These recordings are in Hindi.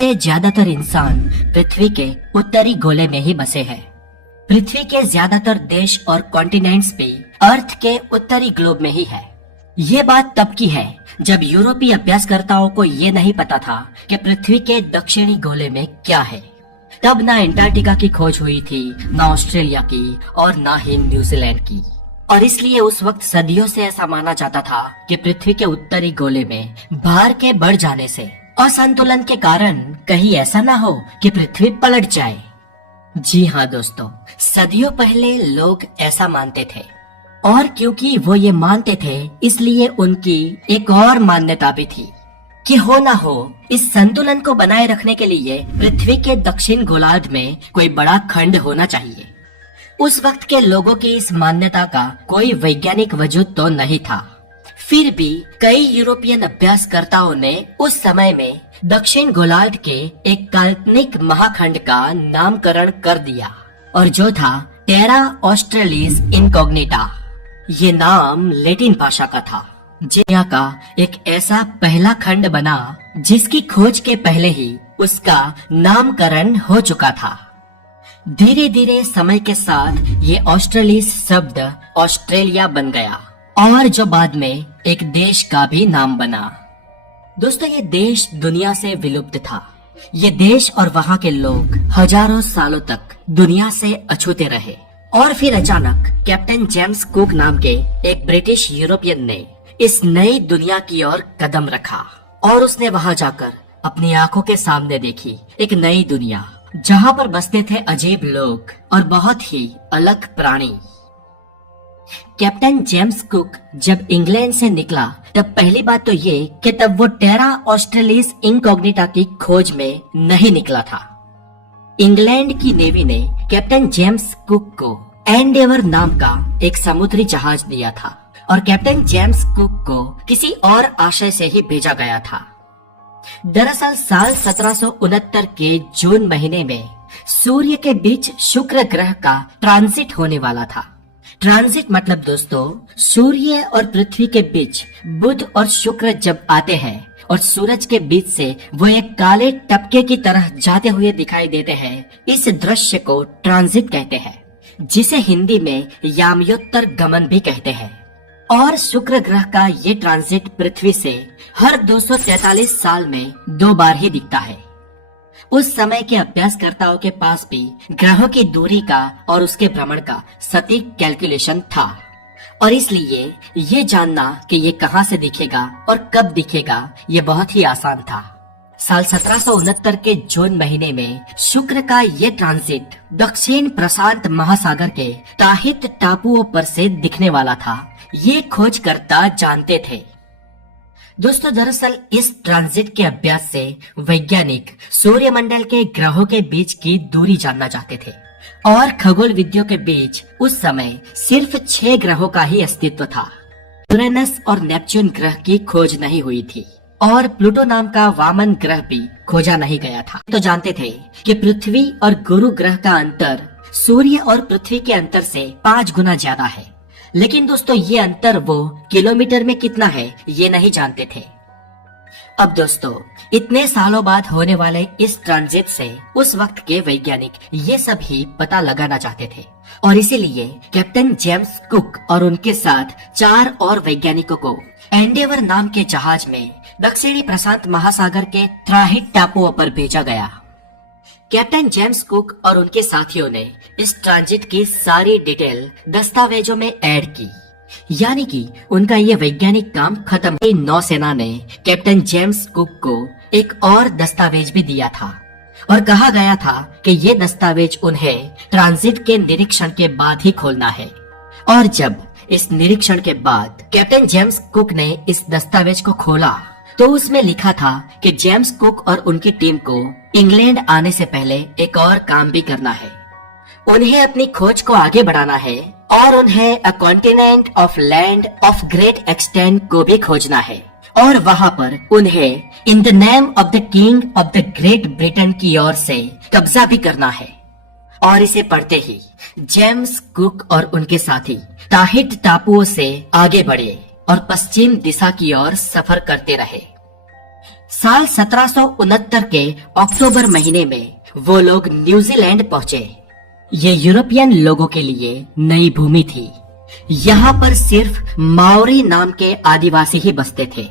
ये ज्यादातर इंसान पृथ्वी के उत्तरी गोले में ही बसे हैं। पृथ्वी के ज्यादातर देश और कॉन्टिनेंट्स भी अर्थ के उत्तरी ग्लोब में ही है। ये बात तब की है जब यूरोपीय अभ्यासकर्ताओं को ये नहीं पता था कि पृथ्वी के दक्षिणी गोले में क्या है। तब ना अंटार्कटिका की खोज हुई थी, ना ऑस्ट्रेलिया की और ना ही न्यूजीलैंड की। और इसलिए उस वक्त सदियों से ऐसा माना जाता था कि पृथ्वी के उत्तरी गोले में भार के बढ़ जाने से असंतुलन के कारण कहीं ऐसा ना हो कि पृथ्वी पलट जाए। जी हाँ दोस्तों, सदियों पहले लोग ऐसा मानते थे और क्योंकि वो ये मानते थे इसलिए उनकी एक और मान्यता भी थी कि हो ना हो इस संतुलन को बनाए रखने के लिए पृथ्वी के दक्षिण गोलार्ध में कोई बड़ा खंड होना चाहिए। उस वक्त के लोगों की इस मान्यता का कोई वैज्ञानिक वजूद तो नहीं था। फिर भी कई यूरोपियन अभ्यासकर्ताओं ने उस समय में दक्षिण गोलार्ध के एक काल्पनिक महाखंड का नामकरण कर दिया और जो था टेरा ऑस्ट्रेलिस इनकॉग्निटा। ये नाम लैटिन भाषा का था। दुनिया का एक ऐसा पहला खंड बना जिसकी खोज के पहले ही उसका नामकरण हो चुका था। धीरे धीरे समय के साथ ये ऑस्ट्रेलिस शब्द ऑस्ट्रेलिया बन गया और जो बाद में एक देश का भी नाम बना। दोस्तों, ये देश दुनिया से विलुप्त था। ये देश और वहाँ के लोग हजारों सालों तक दुनिया से अछूते रहे और फिर अचानक कैप्टन जेम्स कुक नाम के एक ब्रिटिश यूरोपियन ने इस नई दुनिया की ओर कदम रखा और उसने वहाँ जाकर अपनी आंखों के सामने देखी एक नई दुनिया जहाँ पर बसते थे अजीब लोग और बहुत ही अलग प्राणी। कैप्टन जेम्स कुक जब इंग्लैंड से निकला तब पहली बात तो ये कि तब वो टेरा ऑस्ट्रेलिस इनकॉग्निटा की खोज में नहीं निकला था। इंग्लैंड की नेवी ने कैप्टन जेम्स कुक को एंडेवर नाम का एक समुद्री जहाज दिया था और कैप्टन जेम्स कुक को किसी और आशय से ही भेजा गया था। दरअसल साल 1769 के जून महीने में सूर्य के बीच शुक्र ग्रह का ट्रांजिट होने वाला था। ट्रांजिट मतलब दोस्तों सूर्य और पृथ्वी के बीच बुध और शुक्र जब आते हैं और सूरज के बीच से वो एक काले टपके की तरह जाते हुए दिखाई देते हैं, इस दृश्य को ट्रांजिट कहते हैं, जिसे हिंदी में यामयोत्तर गमन भी कहते हैं। और शुक्र ग्रह का ये ट्रांजिट पृथ्वी से हर 243 साल में 2 बार ही दिखता है। उस समय के अभ्यासकर्ताओं के पास भी ग्रहों की दूरी का और उसके भ्रमण का सटीक कैलकुलेशन था और इसलिए ये जानना कि ये कहां से दिखेगा और कब दिखेगा ये बहुत ही आसान था। साल 1769 के जून महीने में शुक्र का ये ट्रांजिट दक्षिण प्रशांत महासागर के ताहित टापुओं पर से दिखने वाला था। ये खोजकर्ता जानते थे। दोस्तों, दरअसल इस ट्रांजिट के अभ्यास से वैज्ञानिक सूर्यमंडल के ग्रहों के बीच की दूरी जानना चाहते थे और खगोल विद्यों के बीच उस समय सिर्फ 6 ग्रहों का ही अस्तित्व था। यूरेनस और नेपच्यून ग्रह की खोज नहीं हुई थी और प्लूटो नाम का वामन ग्रह भी खोजा नहीं गया था। तो जानते थे कि पृथ्वी और गुरु ग्रह का अंतर सूर्य और पृथ्वी के अंतर से 5 गुना ज्यादा है, लेकिन दोस्तों ये अंतर वो किलोमीटर में कितना है ये नहीं जानते थे। अब दोस्तों, इतने सालों बाद होने वाले इस ट्रांजिट से उस वक्त के वैज्ञानिक ये सब ही पता लगाना चाहते थे और इसीलिए कैप्टन जेम्स कुक और उनके साथ 4 और वैज्ञानिकों को एंडेवर नाम के जहाज में दक्षिणी प्रशांत महासागर के ताहित टापुओं पर भेजा गया। कैप्टन जेम्स कुक और उनके साथियों ने इस ट्रांजिट की सारी डिटेल दस्तावेजों में ऐड की, यानी कि उनका ये वैज्ञानिक काम खत्म। नौसेना ने कैप्टन जेम्स कुक को एक और दस्तावेज भी दिया था और कहा गया था कि ये दस्तावेज उन्हें ट्रांजिट के निरीक्षण के बाद ही खोलना है। और जब इस निरीक्षण के बाद कैप्टन जेम्स कुक ने इस दस्तावेज को खोला तो उसमें लिखा था कि जेम्स कुक और उनकी टीम को इंग्लैंड आने से पहले एक और काम भी करना है। उन्हें अपनी खोज को आगे बढ़ाना है और उन्हें अ continent of land of great extent को भी खोजना है और वहाँ पर उन्हें in the name of the king of the great Britain की ओर से कब्जा भी करना है। और इसे पढ़ते ही जेम्स कुक और उनके साथी ताहित टापुओं से आगे बढ़े और पश्चिम दिशा की ओर सफर करते रहे। साल 1769 के अक्टूबर महीने में वो लोग न्यूजीलैंड पहुंचे। ये यूरोपियन लोगों के लिए नई भूमि थी। यहाँ पर सिर्फ माओरी नाम के आदिवासी ही बसते थे।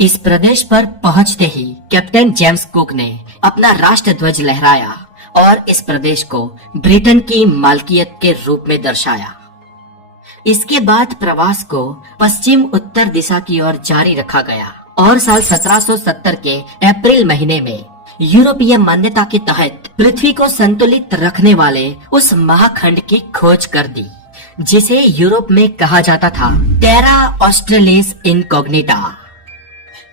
इस प्रदेश पर पहुंचते ही कैप्टन जेम्स कुक ने अपना राष्ट्र ध्वज लहराया और इस प्रदेश को ब्रिटेन की मालकियत के रूप में दर्शाया। इसके बाद प्रवास को पश्चिम उत्तर दिशा की ओर जारी रखा गया और साल 1770 के अप्रैल महीने में यूरोपीय मान्यता के तहत पृथ्वी को संतुलित रखने वाले उस महाखंड की खोज कर दी, जिसे यूरोप में कहा जाता था टेरा ऑस्ट्रेलिस इनकॉग्निटा।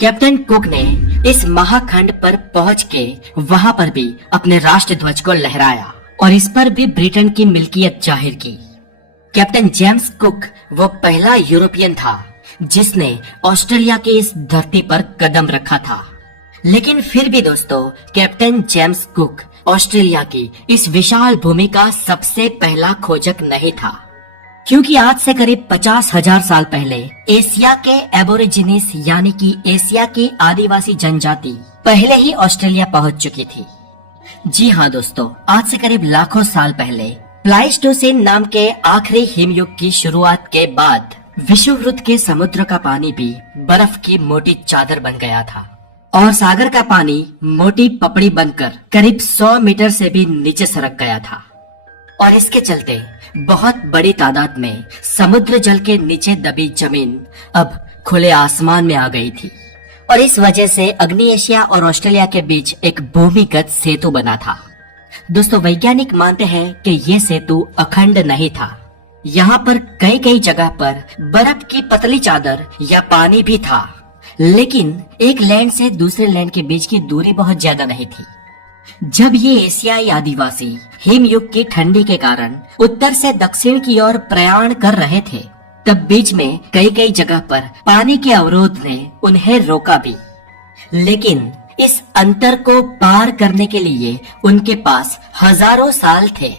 कैप्टन कुक ने इस महाखंड पर पहुंच के वहां पर भी अपने राष्ट्र ध्वज को लहराया और इस पर भी ब्रिटेन की मिल्कियत जाहिर की। कैप्टन जेम्स कुक वो पहला यूरोपियन था जिसने ऑस्ट्रेलिया की इस धरती पर कदम रखा था। लेकिन फिर भी दोस्तों, कैप्टन जेम्स कुक ऑस्ट्रेलिया की इस विशाल भूमि का सबसे पहला खोजक नहीं था, क्योंकि आज से करीब 50,000 साल पहले एशिया के एबोरिजिनिस यानी कि एशिया की आदिवासी जनजाति पहले ही ऑस्ट्रेलिया पहुंच चुकी थी। जी हाँ दोस्तों, आज से करीब लाखों साल पहले प्लाइस्टोसिन नाम के आखिरी हिमयुग की शुरुआत के बाद विषुववृत्त के समुद्र का पानी भी बर्फ की मोटी चादर बन गया था और सागर का पानी मोटी पपड़ी बनकर करीब 100 मीटर से भी नीचे सरक गया था। और इसके चलते बहुत बड़ी तादाद में समुद्र जल के नीचे दबी जमीन अब खुले आसमान में आ गई थी और इस वजह से अग्नि एशिया और ऑस्ट्रेलिया के बीच एक भूमिगत सेतु बना था। दोस्तों, वैज्ञानिक मानते हैं कि ये सेतु अखंड नहीं था। यहाँ पर कई कई जगह पर बर्फ की पतली चादर या पानी भी था, लेकिन एक लैंड से दूसरे लैंड के बीच की दूरी बहुत ज्यादा नहीं थी। जब ये एशियाई आदिवासी हिमयुग की ठंडी के कारण उत्तर से दक्षिण की ओर प्रयाण कर रहे थे, तब बीच में कई कई जगह पर पानी के अवरोध ने उन्हें रोका भी। लेकिन इस अंतर को पार करने के लिए उनके पास हजारों साल थे।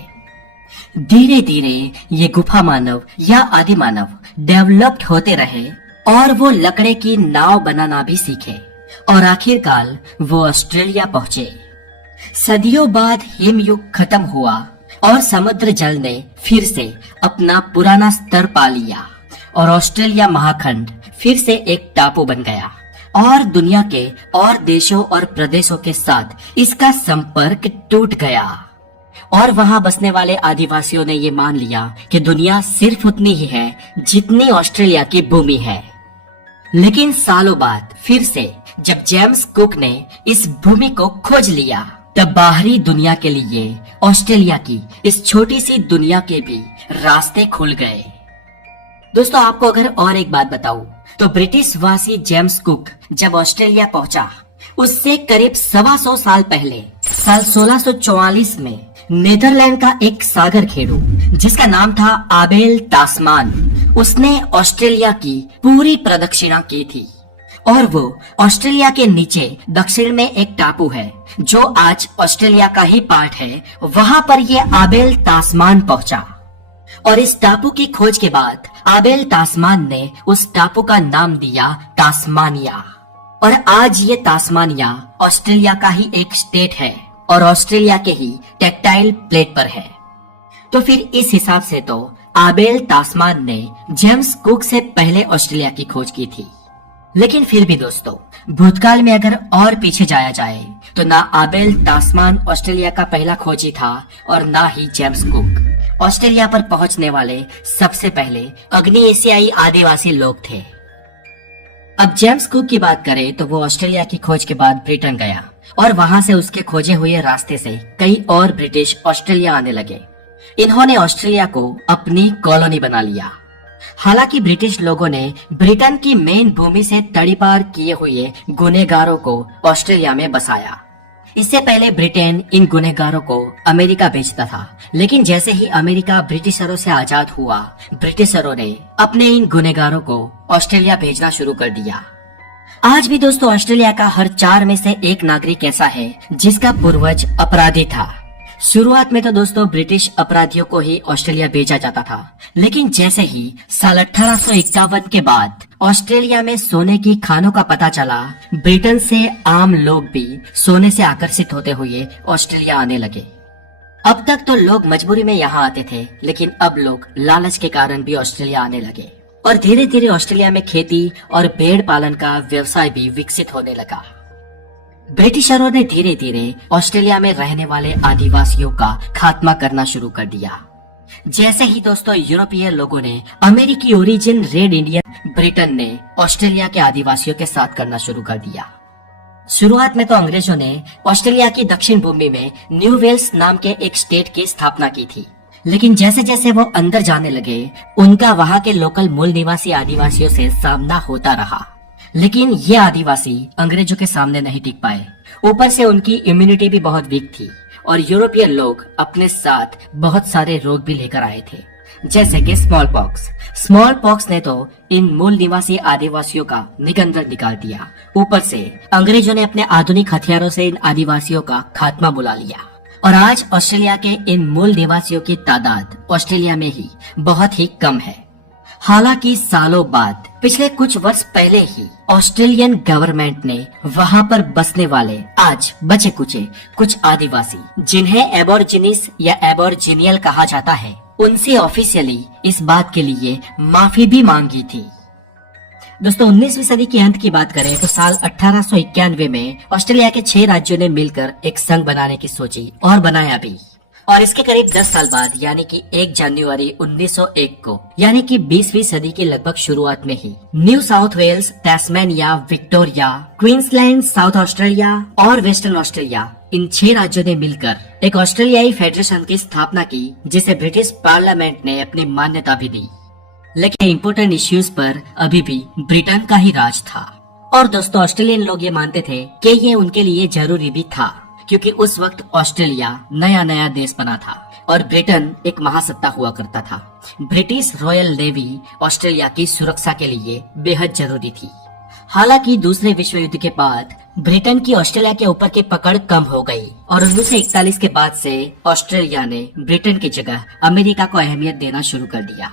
धीरे धीरे ये गुफा मानव या आदि मानव डेवलप्ड होते रहे और वो लकड़े की नाव बनाना भी सीखे और आखिरकार वो ऑस्ट्रेलिया पहुंचे। सदियों बाद हिमयुग खत्म हुआ और समुद्र जल ने फिर से अपना पुराना स्तर पा लिया और ऑस्ट्रेलिया महाखंड फिर से एक टापू बन गया और दुनिया के और देशों और प्रदेशों के साथ इसका संपर्क टूट गया और वहां बसने वाले आदिवासियों ने ये मान लिया कि दुनिया सिर्फ उतनी ही है जितनी ऑस्ट्रेलिया की भूमि है। लेकिन सालों बाद फिर से जब जेम्स कुक ने इस भूमि को खोज लिया, तब बाहरी दुनिया के लिए ऑस्ट्रेलिया की इस छोटी सी दुनिया के भी रास्ते खुल गए। दोस्तों, आपको अगर और एक बात बताऊं तो ब्रिटिश वासी जेम्स कुक जब ऑस्ट्रेलिया पहुंचा, उससे करीब 125 साल पहले साल 1644 में नीदरलैंड का एक सागर खेड़ू जिसका नाम था आबेल तास्मान, उसने ऑस्ट्रेलिया की पूरी प्रदक्षिणा की थी और वो ऑस्ट्रेलिया के नीचे दक्षिण में एक टापू है जो आज ऑस्ट्रेलिया का ही पार्ट है। वहां पर ये आबेल तास्मान पहुंचा और इस टापू की खोज के बाद आबेल तास्मान ने उस टापू का नाम दिया तास्मानिया और आज ये तास्मानिया ऑस्ट्रेलिया का ही एक स्टेट है और ऑस्ट्रेलिया के ही टेक्टाइल प्लेट पर है। तो फिर इस हिसाब से तो आबेल तास्मान ने जेम्स कुक से पहले ऑस्ट्रेलिया की खोज की थी। लेकिन फिर भी दोस्तों, भूतकाल में अगर और पीछे जाया जाए तो ना आबेल तास्मान ऑस्ट्रेलिया का पहला खोजी था और ना ही जेम्स कुक। ऑस्ट्रेलिया पर पहुंचने वाले सबसे पहले अग्नि एशियाई आदिवासी लोग थे। अब जेम्स कुक की बात करें तो वो ऑस्ट्रेलिया की खोज के बाद ब्रिटेन गया और वहां से उसके खोजे हुए रास्ते से कई और ब्रिटिश ऑस्ट्रेलिया आने लगे। इन्होंने ऑस्ट्रेलिया को अपनी कॉलोनी बना लिया। हालांकि ब्रिटिश लोगों ने ब्रिटेन की मेन भूमि से तड़ीपार किए हुए गुनहगारों को ऑस्ट्रेलिया में बसाया। इससे पहले ब्रिटेन इन गुनहगारों को अमेरिका भेजता था, लेकिन जैसे ही अमेरिका ब्रिटिशरों से आजाद हुआ, ब्रिटिशरों ने अपने इन गुनहगारों को ऑस्ट्रेलिया भेजना शुरू कर दिया। आज भी दोस्तों ऑस्ट्रेलिया का हर 4 में से 1 नागरिक ऐसा है जिसका पूर्वज अपराधी था। शुरुआत में तो दोस्तों ब्रिटिश अपराधियों को ही ऑस्ट्रेलिया भेजा जाता था, लेकिन जैसे ही साल 1851 के बाद ऑस्ट्रेलिया में सोने की खानों का पता चला, ब्रिटेन से आम लोग भी सोने से आकर्षित होते हुए ऑस्ट्रेलिया आने लगे। अब तक तो लोग मजबूरी में यहाँ आते थे, लेकिन अब लोग लालच के कारण भी ऑस्ट्रेलिया आने लगे और धीरे धीरे ऑस्ट्रेलिया में खेती और भेड़ पालन का व्यवसाय भी विकसित होने लगा। ब्रिटिशरों ने धीरे धीरे ऑस्ट्रेलिया में रहने वाले आदिवासियों का खात्मा करना शुरू कर दिया। जैसे ही दोस्तों यूरोपीय लोगों ने अमेरिकी ओरिजिन रेड इंडियन, ब्रिटेन ने ऑस्ट्रेलिया के आदिवासियों के साथ करना शुरू कर दिया। शुरुआत में तो अंग्रेजों ने ऑस्ट्रेलिया की दक्षिण भूमि में न्यू वेल्स नाम के एक स्टेट की स्थापना की थी, लेकिन जैसे जैसे वो अंदर जाने लगे, उनका वहाँ के लोकल मूल निवासी आदिवासियों से सामना होता रहा। लेकिन ये आदिवासी अंग्रेजों के सामने नहीं टिक पाए। ऊपर से उनकी इम्यूनिटी भी बहुत वीक थी और यूरोपियन लोग अपने साथ बहुत सारे रोग भी लेकर आए थे, जैसे कि स्मॉल पॉक्स। स्मॉल पॉक्स ने तो इन मूल निवासी आदिवासियों का निकंदन निकाल दिया। ऊपर से अंग्रेजों ने अपने आधुनिक हथियारों से इन आदिवासियों का खात्मा बुला लिया और आज ऑस्ट्रेलिया के इन मूल निवासियों की तादाद ऑस्ट्रेलिया में ही बहुत ही कम है। हालांकि सालों बाद, पिछले कुछ वर्ष पहले ही ऑस्ट्रेलियन गवर्नमेंट ने वहां पर बसने वाले आज बचे कुचे कुछ आदिवासी, जिन्हें एबोर्जिनिस या एबोर्जिनियल कहा जाता है, उनसे ऑफिशियली इस बात के लिए माफी भी मांगी थी। दोस्तों 19वीं सदी के अंत की बात करें तो साल 1891 में ऑस्ट्रेलिया के 6 राज्यों ने मिलकर एक संघ बनाने की सोची और बनाया भी। और इसके करीब 10 साल बाद यानी कि 1 जनवरी 1901 को, यानी कि 20वीं सदी की लगभग शुरुआत में ही New South Wales, Tasmania, Victoria, Queensland, South Australia और वेस्टर्न ऑस्ट्रेलिया, इन 6 राज्यों ने मिलकर एक ऑस्ट्रेलियाई फेडरेशन की स्थापना की, जिसे ब्रिटिश पार्लियामेंट ने अपनी मान्यता भी दी। लेकिन इम्पोर्टेंट इश्यूज पर अभी भी ब्रिटेन का ही राज था। और दोस्तों ऑस्ट्रेलियन लोग ये मानते थे कि ये उनके लिए जरूरी भी था, क्योंकि उस वक्त ऑस्ट्रेलिया नया नया देश बना था और ब्रिटेन एक महासत्ता हुआ करता था। ब्रिटिश रॉयल नेवी ऑस्ट्रेलिया की सुरक्षा के लिए बेहद जरूरी थी। हालांकि दूसरे विश्व युद्ध के बाद ब्रिटेन की ऑस्ट्रेलिया के ऊपर की पकड़ कम हो गई और 1941 के बाद से ऑस्ट्रेलिया ने ब्रिटेन की जगह अमेरिका को अहमियत देना शुरू कर दिया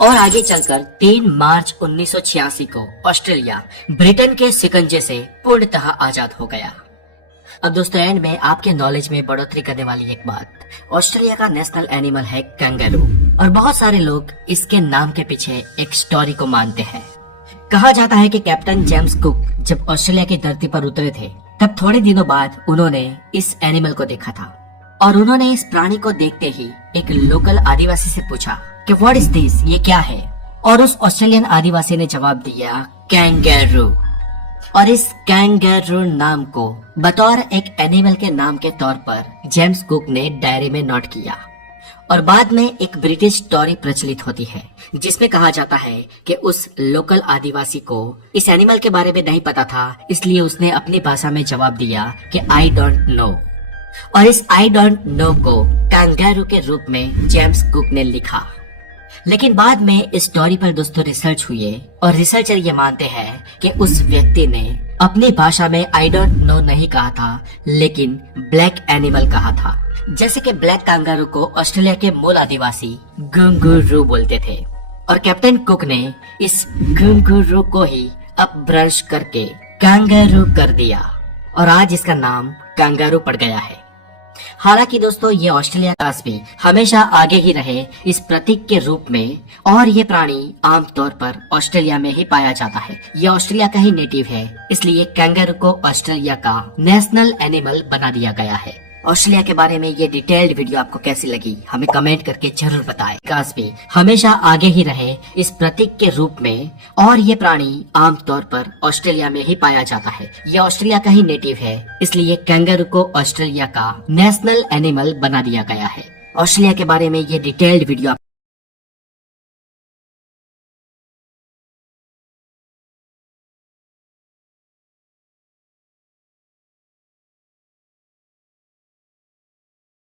और आगे चलकर 3 मार्च 1986 को ऑस्ट्रेलिया ब्रिटेन के शिकंजे से पूर्णतः आजाद हो गया। अब दोस्तों एंड में आपके नॉलेज में बढ़ोतरी करने वाली एक बात, ऑस्ट्रेलिया का नेशनल एनिमल है कैंगरू और बहुत सारे लोग इसके नाम के पीछे एक स्टोरी को मानते हैं। कहा जाता है कि कैप्टन जेम्स कुक जब ऑस्ट्रेलिया की धरती पर उतरे थे, तब थोड़े दिनों बाद उन्होंने इस एनिमल को देखा था और उन्होंने इस प्राणी को देखते ही एक लोकल आदिवासी से पूछा कि व्हाट इज दिस, ये क्या है? और उस ऑस्ट्रेलियन आदिवासी ने जवाब दिया कैंगरू। और इस कैंगरू नाम को बतौर एक एनिमल के नाम के तौर पर जेम्स कुक ने डायरी में नोट किया। और बाद में एक ब्रिटिश स्टोरी प्रचलित होती है जिसमें कहा जाता है कि उस लोकल आदिवासी को इस एनिमल के बारे में नहीं पता था, इसलिए उसने अपनी भाषा में जवाब दिया कि आई डोंट नो। और इस आई डोंट नो को कैंगरू के रूप में जेम्स कुक ने लिखा। लेकिन बाद में इस स्टोरी पर दोस्तों रिसर्च हुए और रिसर्चर ये मानते हैं कि उस व्यक्ति ने अपनी भाषा में आई डोंट नो नहीं कहा था, लेकिन ब्लैक एनिमल कहा था। जैसे कि ब्लैक कांगारू को ऑस्ट्रेलिया के मूल आदिवासी गुंगुरू बोलते थे और कैप्टन कुक ने इस गुंगुरू को ही अपभ्रंश करके कांगारू कर दिया और आज इसका नाम कांगारू पड़ गया है। हालांकि दोस्तों ये ऑस्ट्रेलिया का भी हमेशा आगे ही रहे इस प्रतीक के रूप में और ये प्राणी आमतौर पर ऑस्ट्रेलिया में ही पाया जाता है। ये ऑस्ट्रेलिया का ही नेटिव है, इसलिए कैंगरू को ऑस्ट्रेलिया का नेशनल एनिमल बना दिया गया है। ऑस्ट्रेलिया के बारे में ये डिटेल्ड वीडियो आपको कैसी लगी हमें कमेंट करके जरूर बताएं। विकास भी हमेशा आगे ही रहे इस प्रतीक के रूप में और ये प्राणी आमतौर पर ऑस्ट्रेलिया में ही पाया जाता है। ये ऑस्ट्रेलिया का ही नेटिव है, इसलिए कैंगरू को ऑस्ट्रेलिया का नेशनल एनिमल बना दिया गया है। ऑस्ट्रेलिया के बारे में ये डिटेल्ड वीडियो